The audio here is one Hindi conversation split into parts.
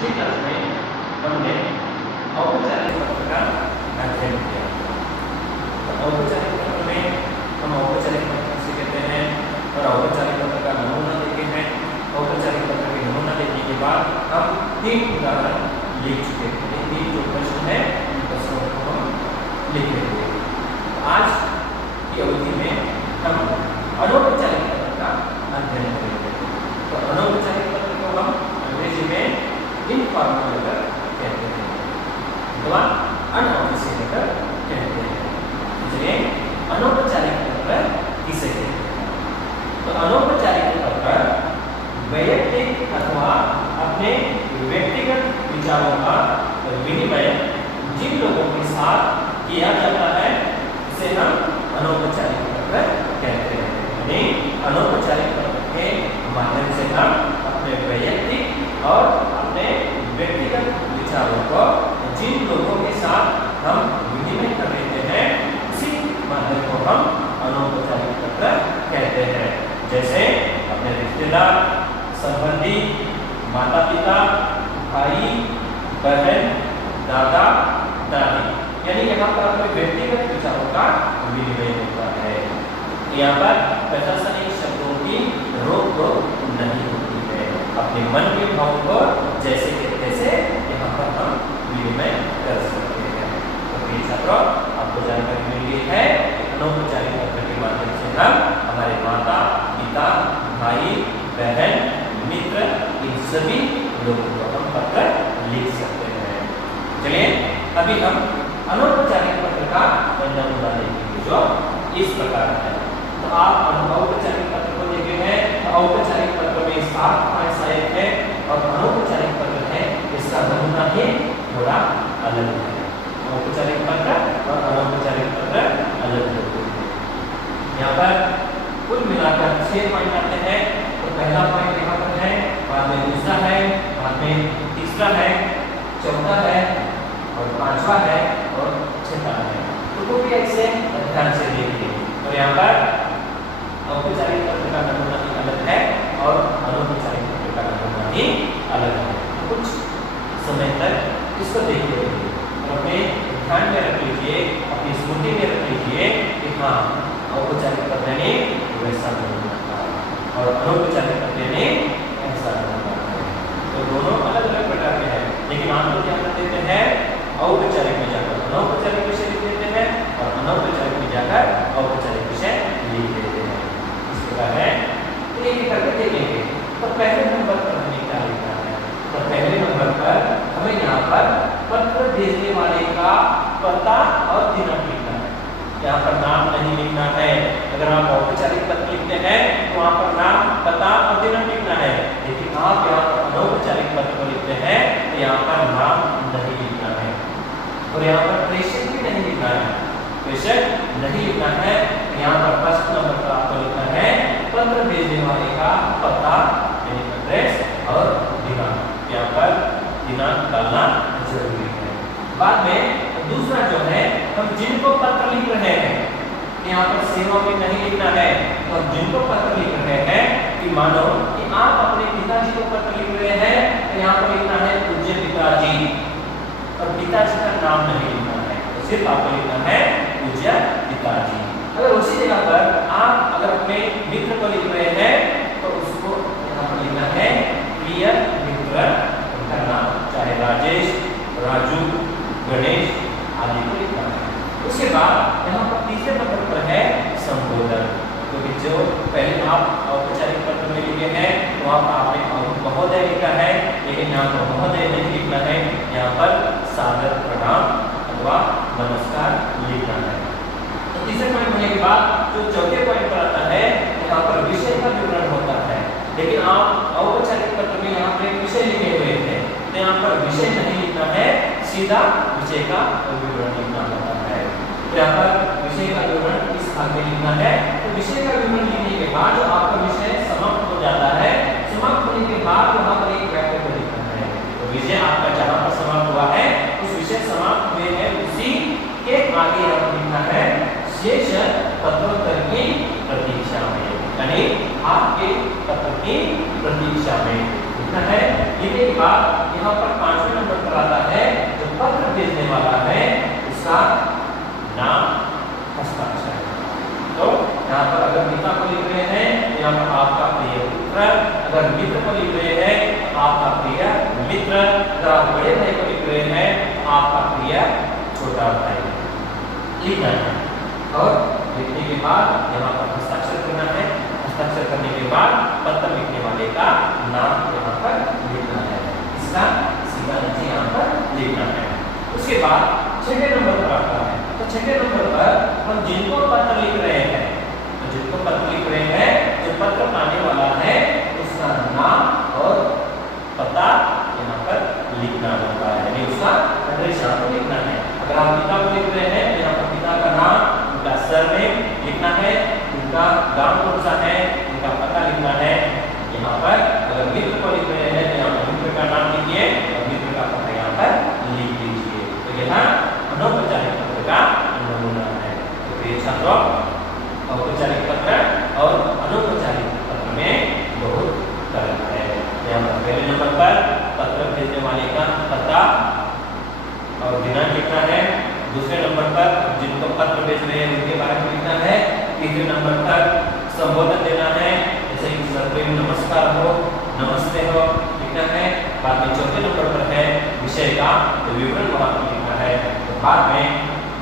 पिछली क्लास में हमने औपचारिक पत्र का अध्ययन किया। तो औपचारिक पत्र में हम औपचारिक पत्र किसे कहते हैं और औपचारिक पत्र का नमूना देखे हैं। औपचारिक पत्र के नमूना देखने के बाद हम 3 उदाहरण लिख चुके हैं। ये 3 जो प्रश्न है उन प्रश्नों को हम लिख लेंगे। आज की अवधि में हम अनौपचारिक पत्र का अध्ययन करेंगे। तो अनौपचारिक पत्र को हम अंग्रेजी में इनफॉर्मल लेटर कहते हैं अथवा अनऑफिशियल लेटर कहते हैं। इसलिए अनौपचारिक पत्र किसे कहते हैं? तो अनौपचारिक पत्र वैयक्तिक अथवा अपने व्यक्तिगत विचारों का विनिमय जिन लोगों के साथ किया जाता है उसे हम अनौपचारिक पत्र कहते हैं। यानी अनौपचारिक पत्र के माध्यम से हम अपने वैयक्तिक और अपने व्यक्तिगत विचारों को जिन लोगों के साथ हम विनिमय कर लेते हैं उसी माध्यम को हम अनौपचारिक पत्र कहते हैं। जैसे अपने रिश्तेदार, संबंधी, माता पिता, भाई बहन, दादा दादी, यानी यहाँ पर अपने व्यक्तिगत विचारों का विनिमय होता है। यहाँ पर प्रशासनिक शब्दों की रोक टोक नहीं होती है। अपने मन के भाव को जैसे के तैसे यहाँ पर हम विनिमय कर सकते हैं। तो प्रिय छात्रों, आपको जानकारी मिल गई है अनौपचारिक पत्र के माध्यम से हम हमारे माता पिता, भाई बहन, मित्र, इन सभी लोगों को हम पत्र लिख सकते हैं। चलिए अभी हम अनौपचारिक पत्र का नमूना देखेंगे जो इस प्रकार है। तो आप औपचारिक पत्र को देखे हैं। तो औपचारिक पत्र में 7 पॉइंट्स आए हैं और अनौपचारिक पत्र है इसका नमूना ही थोड़ा अलग है। औपचारिक पत्र और अनौपचारिक पत्र अलग होते हैं। यहाँ पर कुल मिलाकर 6 पॉइंट आते हैं। तो पहला पॉइंट यहाँ पर है, बाद में दूसरा है, बाद में तीसरा है, चौथा है और 5वां है और 6वां है। तो कोई ऐसे ध्यान से देखिए। तो यहाँ पर औपचारिक पत्र का नमूना ही अलग है और अनौपचारिक पत्र का नमूना ही अलग है। तो कुछ समय तक इसको देखते रहिए और अपने ध्यान में रख लीजिए, अपनी स्मृति में रख लीजिए कि हाँ औपचारिक पत्र ने वैसा नमूना था और अनौपचारिक पत्र ने ऐसा नमूना था। तो दोनों अलग अलग प्रकार के हैं, लेकिन आप लोग क्या कर देते हैं औपचारिक में जाकर अनौपचारिक विषय लिख देते हैं और अनौपचारिक में जाकर औपचारिक विषय लिख देते हैं। इस प्रकार है। तो एक करके देखेंगे। तो पहले नंबर पर हमें क्या लिखना है? तो पहले नंबर पर हमें यहाँ पर पत्र भेजने वाले का पता और दिनांक लिखना है। यहाँ पर नाम नहीं लिखना है। अगर आप औपचारिक पत्र लिखते हैं तो वहाँ पर नाम, पता और दिनांक लिखना है। लेकिन आप यहाँ पर अनौपचारिक पत्र को लिखते हैं तो यहाँ पर नाम नहीं लिखना है और यहाँ पर प्रेषक भी नहीं लिखना है। प्रेषक नहीं लिखना है। यहाँ पर फर्स्ट नंबर पर आपको लिखना है पत्र भेजने वाले का पता यानी एड्रेस और दिनांक। यहाँ पर दिनांक डालना जरूरी है। बाद में दूसरा जो है, हम जिनको पत्र लिख रहे हैं यहाँ पर सेवा में नहीं लिखना है। तो हम जिनको पत्र लिख रहे हैं कि मानो कि आप अपने पिताजी को पत्र लिख रहे हैं तो यहाँ पर लिखना है पूज्य पिताजी और पिताजी का नाम नहीं लिखना है। तो सिर्फ आपको लिखना है पूज्य पिताजी। अगर उसी जगह पर आप अगर अपने मित्र को लिख रहे हैं तो उसको यहाँ पर लिखना है प्रिय मित्र, उनका नाम चाहे राजेश, राजू, गणेश आदि को लिखना है। उसके बाद यहाँ पर तीसरे नंबर पर है संबोधन। क्योंकि जो पहले आप औपचारिक पत्र में लिखे हैं तो आप आपने महोदय लिखा है, लेकिन यहाँ पर महोदय नहीं लिखना है। यहाँ पर सादर प्रणाम अथवा नमस्कार लिखना है। तो तीसरे पॉइंट होने के बाद जो चौथे पॉइंट पर आता है यहाँ पर विषय का विवरण होता है। लेकिन आप औपचारिक पत्र में यहाँ पर एक विषय लिखे हुए थे तो यहाँ पर विषय नहीं लिखना है, सीधा विषय का विवरण लिखना होता है। तो यहाँ पर विषय का विवरण इस भाग में लिखना है। तो विषय का विवरण लिखने के बाद जो आपका विषय समाप्त हो जाता है, समाप्त होने के बाद वहाँ पर एक वाक्य को लिखना है। तो विषय आपका जहाँ पर समाप्त हुआ है उस विषय समाप्त हुए हैं उसी के आगे यहाँ लिखना है शेष पत्रोत्तर की प्रतीक्षा में, यानी आपके पत्र की प्रतीक्षा में लिखना है लिखने के बाद यहाँ पर 5वें नंबर पर आता है जो पत्र भेजने वाला है उसका नाम, हस्ताक्षर। तो यहाँ पर अगर पिता को लिख रहे हैं तो यहाँ पर आपका प्रिय पुत्र, अगर मित्र को लिख रहे हैं आपका प्रिय मित्र, अगर आप बड़े भाई को लिख रहे हैं आपका प्रिय छोटा भाई लिखना है। और लिखने के बाद यहाँ पर हस्ताक्षर करना है। हस्ताक्षर करने के बाद पत्र लिखने वाले का नाम यहाँ पर लिखना है, इसका सीधा नीचे यहाँ पर लिखना है। उसके बाद 6वें नंबर पर आता है। तो 6वें नंबर पर हम जिनको पत्र लिख रहे हैं, तो जिनको पत्र लिख रहे हैं, जो पत्र पाने वाला है उसका नाम और पता यहाँ पर लिखना होता है, यानी उसका एड्रेस यहाँ पर लिखना है। अगर आप पिता को लिख रहे हैं तो यहाँ पर पिता का नाम, उनका सरनेम लिखना है, उनका गांव कौन सा है, उनका पता लिखना है। यहाँ पर अगर मित्र को लिख रहे हैं तो यहाँ पर मित्र का नाम लिखिए और मित्र का पता यहाँ पर लिख दीजिए। तो यहाँ अनौपचारिक पत्र का नमूना है। तो प्रिय छात्रों, औपचारिक पत्र और अनौपचारिक पत्र में बहुत फर्क है। यहाँ पर पहले नंबर पर पत्र भेजने वाले का पता और दिनांक लिखना है। दूसरे नंबर पर जिनको पत्र भेज रहे हैं उनके बारे में लिखना है। तीसरे नंबर पर संबोधन देना है, जैसे कि सभी नमस्कार हो, नमस्ते हो लिखना है। बाद में चौथे नंबर पर है विषय का तो विवरण वहाँ पर लिखना है। तो बाद में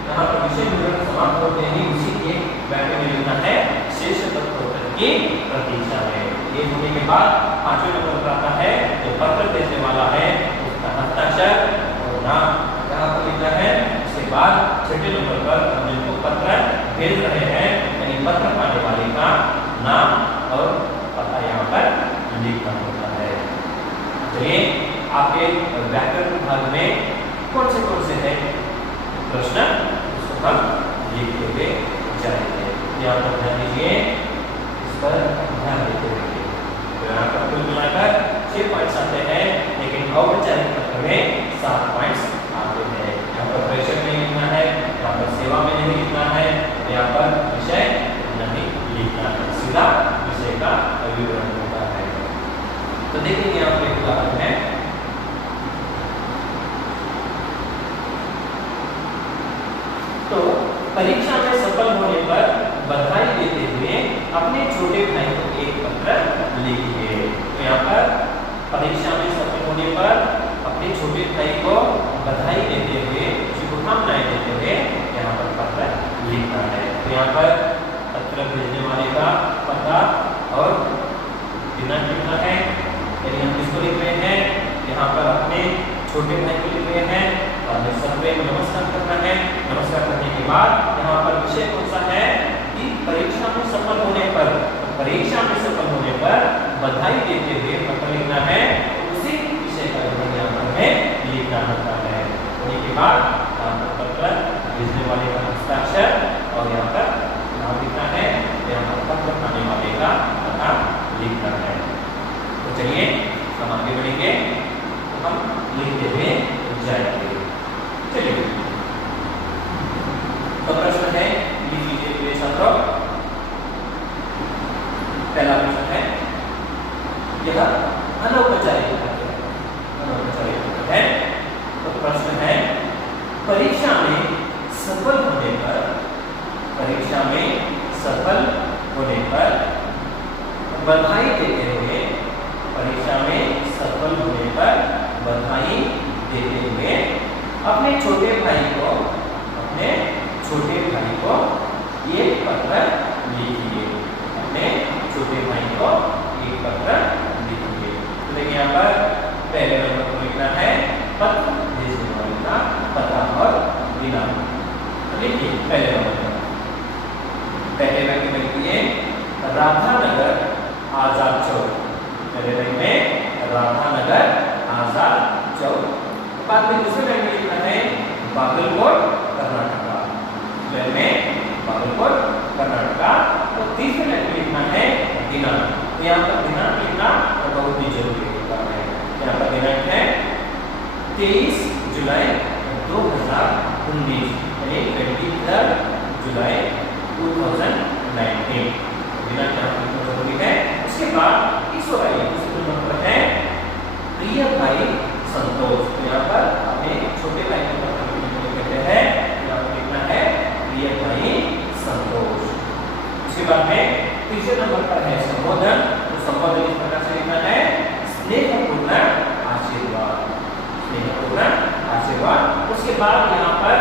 यहाँ पर विषय विवरण समाप्त होते ही उसी के वाक्य में लिखना है शेष पत्रोत्तर की प्रतीक्षा में। ये होने के बाद 5वें नंबर पर आता है जो पत्र भेजने वाला है उसका हस्ताक्षर और नाम यहाँ पर लिखना है। उसके बाद 6वें नंबर पर हम जिनको पत्र भेज रहे हैं यानी पत्र पाने वाले का नाम और पता यहाँ पर लिखना होता है। चलिए, आपके व्याकरण भाग में कौन से है प्रश्न उसको हम लिखते हुए जाएंगे। यहाँ पर ध्यान दीजिए, इस पर ध्यान देते हुए तो यहाँ पर कुल मिलाकर 6 पॉइंट्स आते हैं, लेकिन औपचारिक पत्र में 7 पॉइंट्स आते हैं। यहाँ पर प्रेषक नहीं लिखना है, यहाँ पर सेवा में नहीं लिखना है, यहाँ पर विषय नहीं लिखना है, सीधा विषय का विवरण होता है। तो देखिए यहाँ पर एक उदाहरण है। तो परीक्षा में सफल होने पर बधाई देते हुए अपने छोटे भाई को एक पत्र लिखिए। तो यहाँ पर परीक्षा में सफल होने पर अपने छोटे भाई को बधाई देते हुए, शुभकामनाएं देते हुए यहाँ पर पत्र लिखना है। तो यहाँ पर पत्र भेजने वाले का पता और दिनांक लिखना है, यानी हम किसको लिख रहे हैं, यहाँ पर अपने छोटे भाई को लिख रहे हैं। सबको नमस्कार करना है। नमस्कार करने के बाद यहाँ पर विषय कौन सा है कि परीक्षा में सफल होने पर, परीक्षा में सफल होने पर बधाई देते हुए पत्र लिखना है। उसी विषय का विवरण यहाँ पर हमें लिखना होता है। होने के बाद यहाँ पर पत्र भेजने वाले का हस्ताक्षर और यहाँ पर नाम लिखना है, यहाँ पर पत्र पाने वाले का पता लिखना है। तो चलिए हम आगे बढ़ेंगे, तो हम लिखते हुए जाएंगे। चलिए, तो प्रश्न है, लिख लीजिए प्रिय छात्रों। पहला प्रश्न है, यह अनौपचारिक है। तो प्रश्न है, परीक्षा में सफल होने पर, परीक्षा में सफल होने पर बधाई देते हुए, परीक्षा में सफल होने पर बधाई देते हुए अपने छोटे भाई को, अपने छोटे भाई को एक पत्र लिखिए। अपने छोटे भाई को एक पत्र लिखिए। तो देखिए यहाँ पर पहले नंबर पर लिखना है पत्र भेजने वाले का पता और दिनांक। तो लिखिए पहले नंबर पर, पहले वाक्य में लिखिए राधानगर आजाद चौक। पहले वाक्य में राधानगर आजाद चौक। बाद में दूसरे लाइन में लिखना है बागलकोट कर्नाटका। पहले में बागलकोट कर्नाटका। तो तीसरे लाइन में लिखना है दिनांक। तो यहाँ पर दिनांक लिखना बहुत ही जरूरी होता है। यहाँ पर दिनांक है 23 जुलाई 2019, यानी 23 जुलाई 2019 दिनांक यहाँ पर जरूरी है। उसके बाद तीसरा नंबर है प्रिय बाद यहाँ पर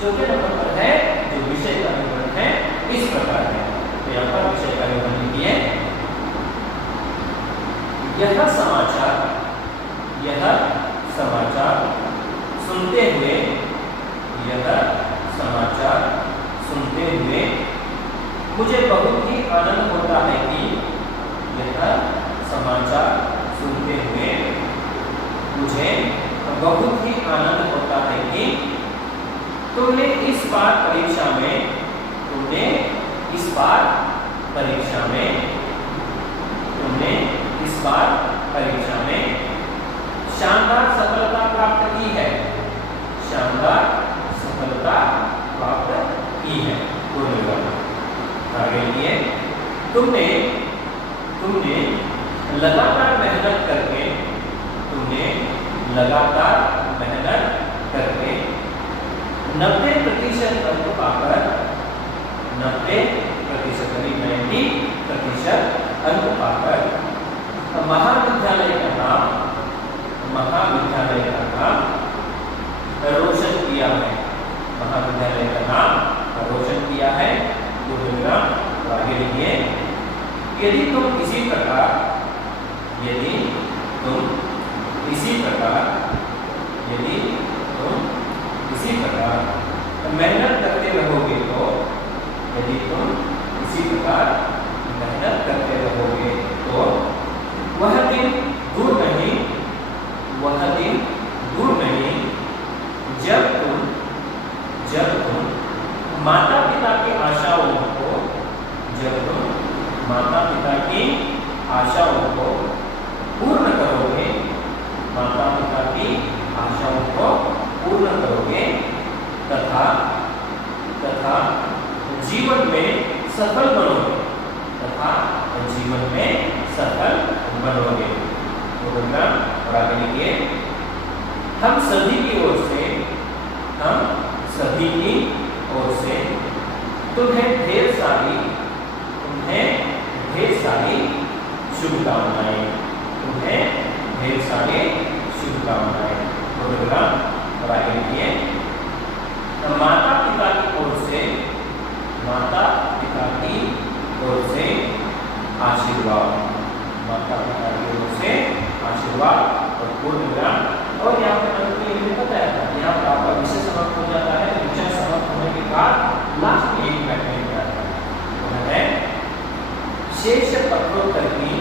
चौथे नंबर पर है जो विषय का विवरण है, इस प्रकार है। तो यहाँ पर विषय का विवरण लिखिए, यह समाचार सुनते हुए, यह समाचार सुनते हुए मुझे बहुत ही आनंद होता है कि, यह समाचार सुनते हुए मुझे बहुत ही आनंद होता है कि तुमने इस बार परीक्षा में शानदार सफलता प्राप्त की है, शानदार सफलता प्राप्त की है। आगे लिए तुमने लगातार मेहनत करके 90% अंक पाकर 90% अंक पाकर महाविद्यालय का नाम रोशन किया है, महाविद्यालय का नाम रोशन किया है। आगे लिखिए, यदि तुम इसी प्रकार मेहनत करते रहोगे तो, यदि तुम इसी प्रकार मेहनत करते रहोगे तो वह दिन दूर नहीं जब तुम माता पिता की आशाओं को पूर्ण करोगे, तथा जीवन में सफल बनोगे। और आगे लिखिए, हम सभी की ओर से तुम्हें ढेर सारी शुभकामनाएं। और आगे लिखिए, माता पिता की ओर से आशीर्वाद और पूर्ण विराम। और यहाँ पर ये बताया था, यहाँ पर आपका विषय समाप्त हो जाता है। विषय समाप्त होने के बाद लास्ट में एक पैटर्न आता है, शेष पत्रोत्तर की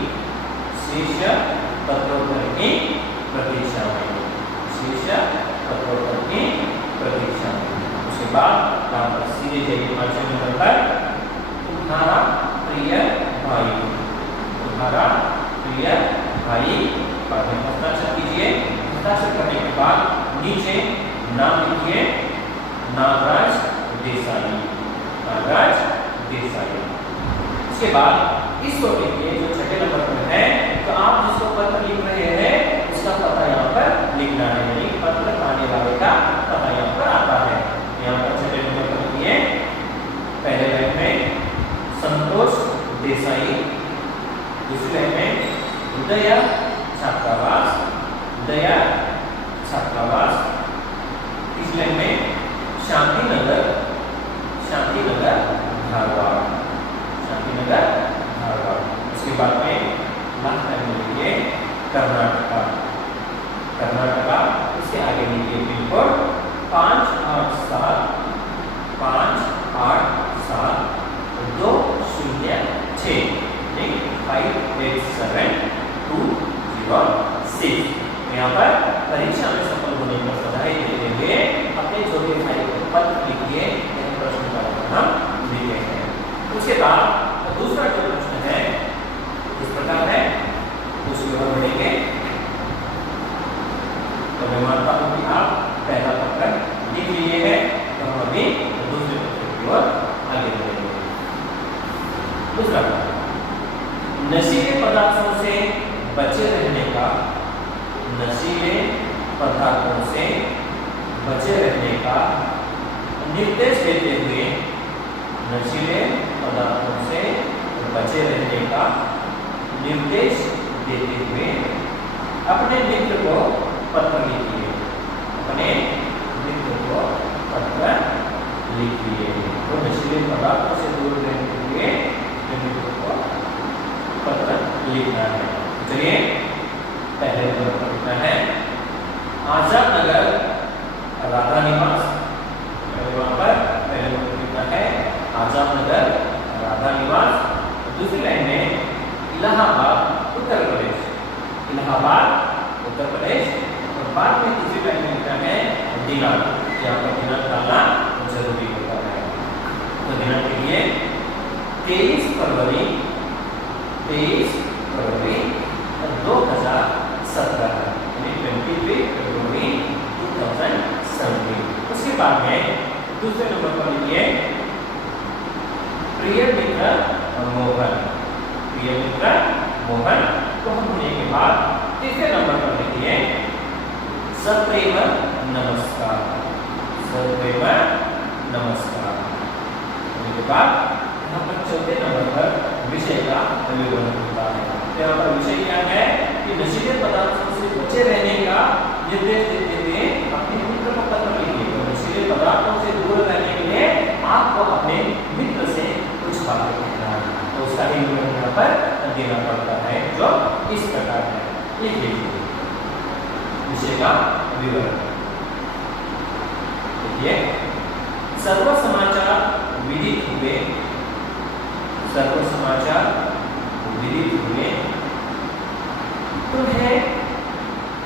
प्रतीक्षा में। उसके बाद यहाँ पर सीधे जाइए 5वें नंबर पर, तुम्हारा प्रिय भाई बाद में हस्ताक्षर कीजिए। हस्ताक्षर करने के बाद नीचे नाम लिखिए, नागराज देसाई। उसके बाद इस को लिखिए जो छठे नंबर पर है। तो आप जिसको पत्र लिख रहे हैं उसका पता यहाँ पर लिखना है, यानी पत्र पाने वाले का पता यहाँ पर आता है। यहाँ पर छठे नंबर पर लिखिए, पहले लाइन में संतोष देसाई, दूसरी लाइन में दया छात्रावास, तीसरी लाइन में शांति नगर धारवाड़। उसके बाद में लास्ट लाइन में लिखिए कर्नाटका। उसके आगे लिखिए पिन कोड 587 206 587-206। यहाँ पर परीक्षा में सफल होने पर बधाई देते हुए अपने छोटे भाई को पत्र लिखिए, प्रश्न का हम लिखे हैं। उसके बाद दूसरा जो प्रश्न है इस प्रकार है, उसके ओर बढ़ेंगे। तो मैं मानता हूँ कि आप पहला पत्र लिख लिए है, तो हम अभी दूसरे पत्र की ओर आगे बढ़ेंगे। दूसरा, नशीले पदार्थों से बचे रहने का निर्देश देते हुए, अपने मित्र को पत्र लिखिए। चलिए पहले नंबर पर लिखना है आजाद नगर राधा निवास। वहां पर पहले नंबर लिखना है आजाद नगर राधा निवास। दूसरी लाइन में इलाहाबाद उत्तर प्रदेश, इलाहाबाद उत्तर प्रदेश। और बाद में तीसरी लाइन में लिखना है दिनांक, यहाँ पर दिनांक डालना जरूरी होता है। तो दिनांक के लिए 23 फरवरी 2017 यानी 23 फरवरी 2017। उसके बाद में दूसरे नंबर पर लिखिए प्रिय मित्र मोहन, प्रिय मित्र मोहन। तो हम होने के बाद तीसरे नंबर पर लिखिए सप्रेम नमस्कार, सप्रेम नमस्कार। उसके बाद यहाँ पर चौथे नंबर पर विषय का विवरण होता है। यहाँ पर विषय क्या है कि नशीले पदार्थों से बचे रहने का निर्देश देते हुए अपने मित्र को पत्र लिखिए। तो नशीले पदार्थों से दूर रहने के लिए आपको अपने मित्र से कुछ बातें कहना है, तो उसका ही विवरण यहाँ पर देना पड़ता है जो इस प्रकार है। लिखिए विषय का विवरण। देखिए सर्व समाचार विदित हुए, सर्व समाचार विदित हुए।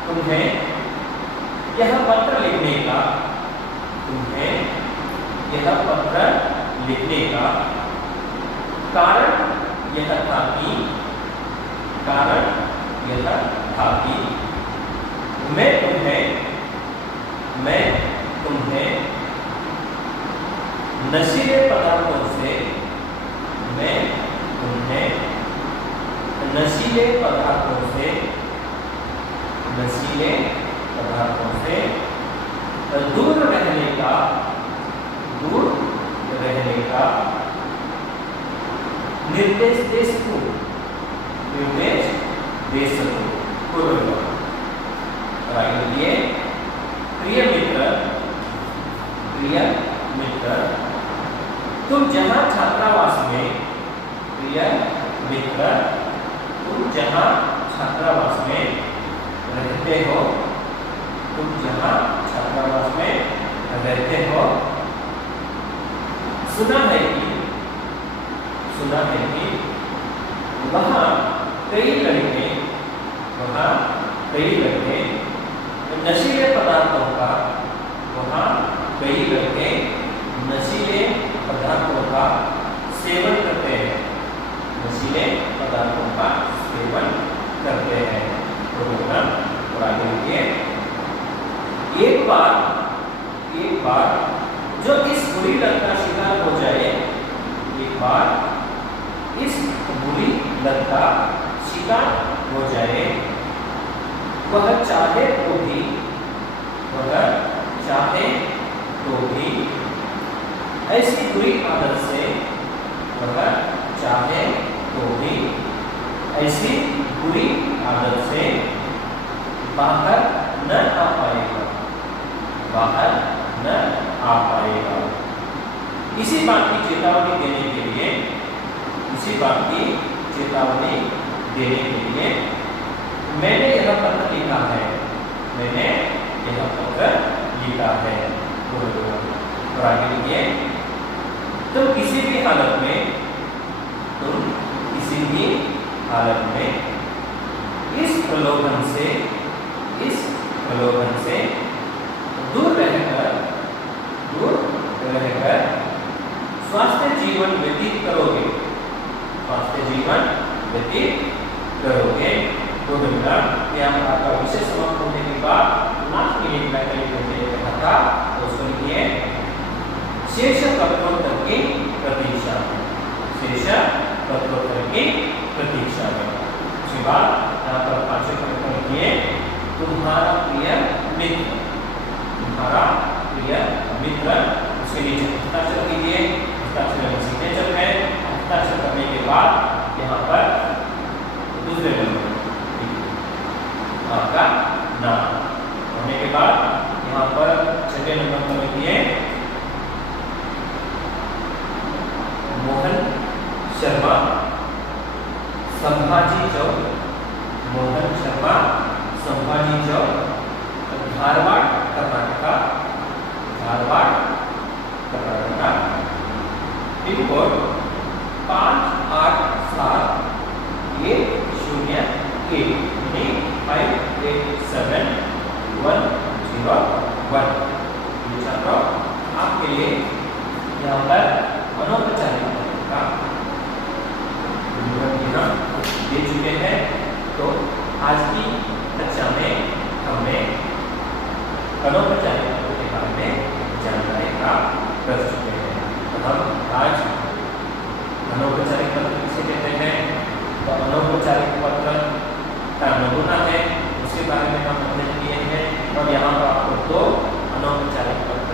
तुम्हें यह पत्र लिखने का, तुम्हें यह पत्र लिखने का कारण यह था कि मैं तुम्हें नशीले पदार्थों से, मैं तुम्हें नशीले पदार्थों से दूर रहने का निर्देश दे सकूं, और आगे लिए प्रिय मित्र तुम जहां छात्रावास में, प्रिय मित्र तुम जहां छात्रावास में रहते हो, तुम जहां छात्रावास में रहते हो, सुना है कि वहां कई लड़के नशीले पदार्थों का सेवन करते हैं, नशीले पदार्थों का सेवन करते हैं। और आगे लिखिए एक बार जो इस बुरी लत का शिकार हो जाए, एक बार इस बुरी लत का शिकार हो जाए, वह चाहे तो भी ऐसी बुरी आदत से, बाहर न आ पाएगा। इसी बात की चेतावनी देने के लिए मैंने यह पत्र लिखा है। और आगे लिखिए तुम किसी भी हालत में इस प्रलोभन से दूर रहकर स्वास्थ्य जीवन व्यतीत करोगे। तो आपका विषय समाप्त होने के बाद लास्ट में एक लाइन कहा था, तो उसको लिखिए शेष पत्रोत्तर की प्रतीक्षा में, उसके बाद यहाँ पर पांचवें पत्र पर लिखिए तुम्हारा प्रिय मित्र, उसके नीचे हस्ताक्षर कीजिए। हस्ताक्षर में सिग्नेचर है। हस्ताक्षर करने के बाद यहाँ पर दूसरे नंबर आपका नाम होने के बाद यहाँ पर छठे नंबर पर लिखिए मोहन शर्मा, संभाजी चौक, मोहन शर्मा, संभाजी चौक, धारवाड़ कर्नाटका, धारवाड़ कर्नाटका। Pin code 5887-101। ये छात्रों आपके लिए यहाँ पर अनौपचारिक का विवरण दे चुके हैं। तो आज की कक्षा में हमने अनौपचारिक पत्र के बारे में जानकारी प्राप्त कर चुके हैं। तो हम आज अनौपचारिक पत्र किसे कहते हैं, तो अनौपचारिक पत्र का नमूना है, उसके बारे में हम अध्ययन किए हैं। और यहाँ पर आपको दो अनौपचारिक पत्र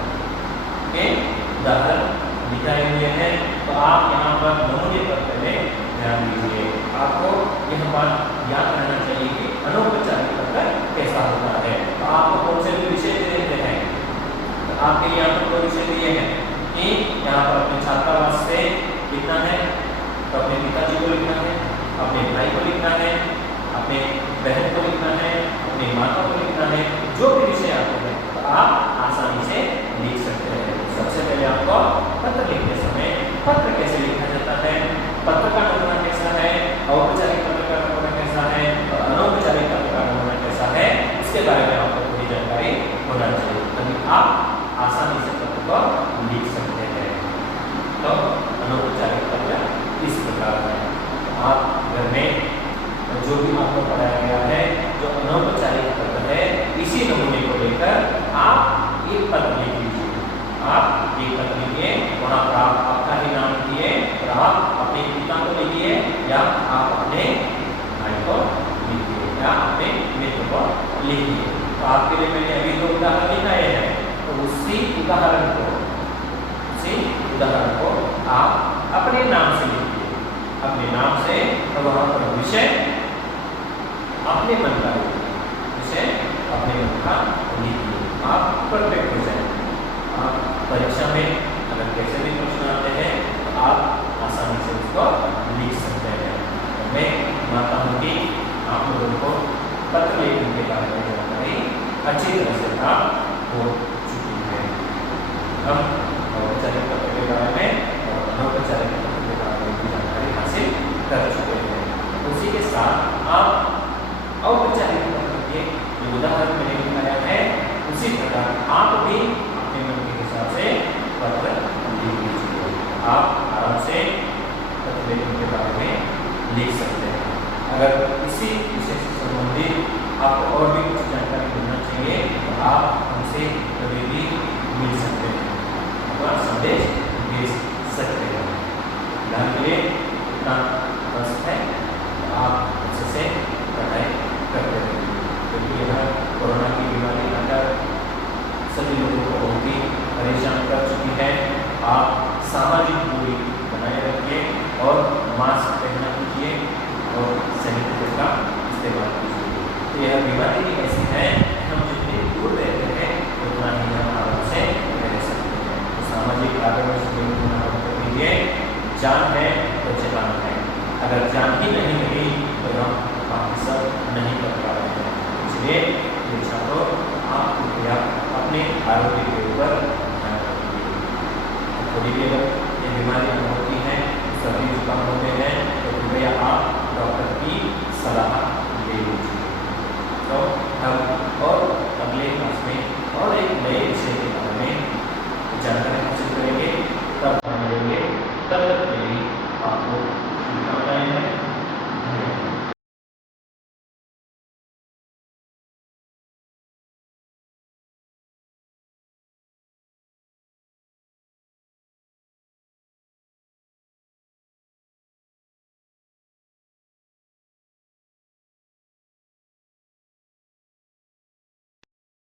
के उदाहरण दिखाए हुए हैं। तो आप यहाँ पर नमूने पर पहले ध्यान दीजिए। आपको यह बात याद रहना चाहिए कि अनौपचारिक पत्र कैसा होता है। तो आपको कौन से विषय देते हैं, तो आपके लिए यहाँ पर दो विषय दिए हैं कि यहाँ पर अपने छात्रावास से लिखना है, तो अपने पिताजी को लिखना है, अपने भाई को लिखना है, अपने बहन को लिखना है, अपने माता को लिखना है। जो भी विषय आपको है तो आप आसानी से लिख सकते हैं। सबसे पहले आपको पत्र लिखते समय पत्र कैसे लिखा जाता है, पत्र का नमूना कैसा है, औपचारिक पत्र का नमूना कैसा है और अनौपचारिक पत्र का नमूना कैसा है, इसके बारे में आपको पूरी जानकारी होना चाहिए, तभी आप आसानी से पत्र को लिख सकते हैं। तो अनौपचारिक पत्र इस प्रकार है। आप घर में जो भी आपको पढ़ाया गया है, जो अनौपचारिक पत्र है, इसी नमूने को लेकर आप एक पत्र लिख लीजिए। आप एक पत्र लिखिए, वहाँ पर आप आपका ही नाम दिए और आप अपने पिता को लिखिए या आप अपने भाई को लिखिए या अपने मित्र को लिखिए। तो आपके लिए मैंने अभी दो उदाहरण दिखाए हैं, तो उसी उदाहरण को आप अपने नाम से लिखिए, अपने नाम से। और वहाँ पर विषय अपने मन का विषय अपने मन का लिखिए, आप परफेक्ट हो जाएंगे। आप परीक्षा में अगर कैसे भी प्रश्न आते हैं तो आप आसानी से उसको लिख सकते हैं। तो मैं मानता हूँ कि आप लोगों को पत्र लेखन के बारे में जानकारी अच्छी तरह से प्राप्त हो चुकी है। हम औपचारिक पत्र के बारे में और अनौपचारिक पत्र के बारे में भी जानकारी हासिल कर चुके हैं। उसी के साथ आप औपचारिक पत्र के जो उदाहरण मैंने दिखाया है, उसी प्रकार आप भी अपने मन के हिसाब से पत्र लिख लीजिए। आप आराम से पत्र लेखन के बारे में लिख सकते हैं। अगर इसी विषय से संबंधित आपको और भी कुछ जानकारी मिलना चाहिए तो आप हमसे कभी भी मिल सकते हैं, अपना संदेश भेज सकते हैं। ध्यान के लिए इतना बस है, तो आप अच्छे से पढ़ाई करते रहिए, क्योंकि यह कोरोना की बीमारी आकर सभी लोगों को बहुत ही परेशान कर चुकी है। आप सामाजिक दूरी बनाए रखिए और मास्क पहनना कीजिए और सैनिटाइजर का इस्तेमाल कीजिए। तो यह बीमारी ही ऐसी है, हम जितने दूर रहते हैं उतना ही हम आराम से रह सकते हैं। तो सामाजिक आदर्श कीजिए। जान है तो जहान है, अगर जान ही नहीं रही तो हम बाकी सब नहीं कर पा रहे हैं। इसलिए छात्रों, आप कृपया अपने आरोग्य के ऊपर ध्यान रखिए। थोड़ी भी अगर ये बीमारियाँ होती हैं, सर्दी जुकाम होते हैं, तो कृपया आप डॉक्टर की सलाह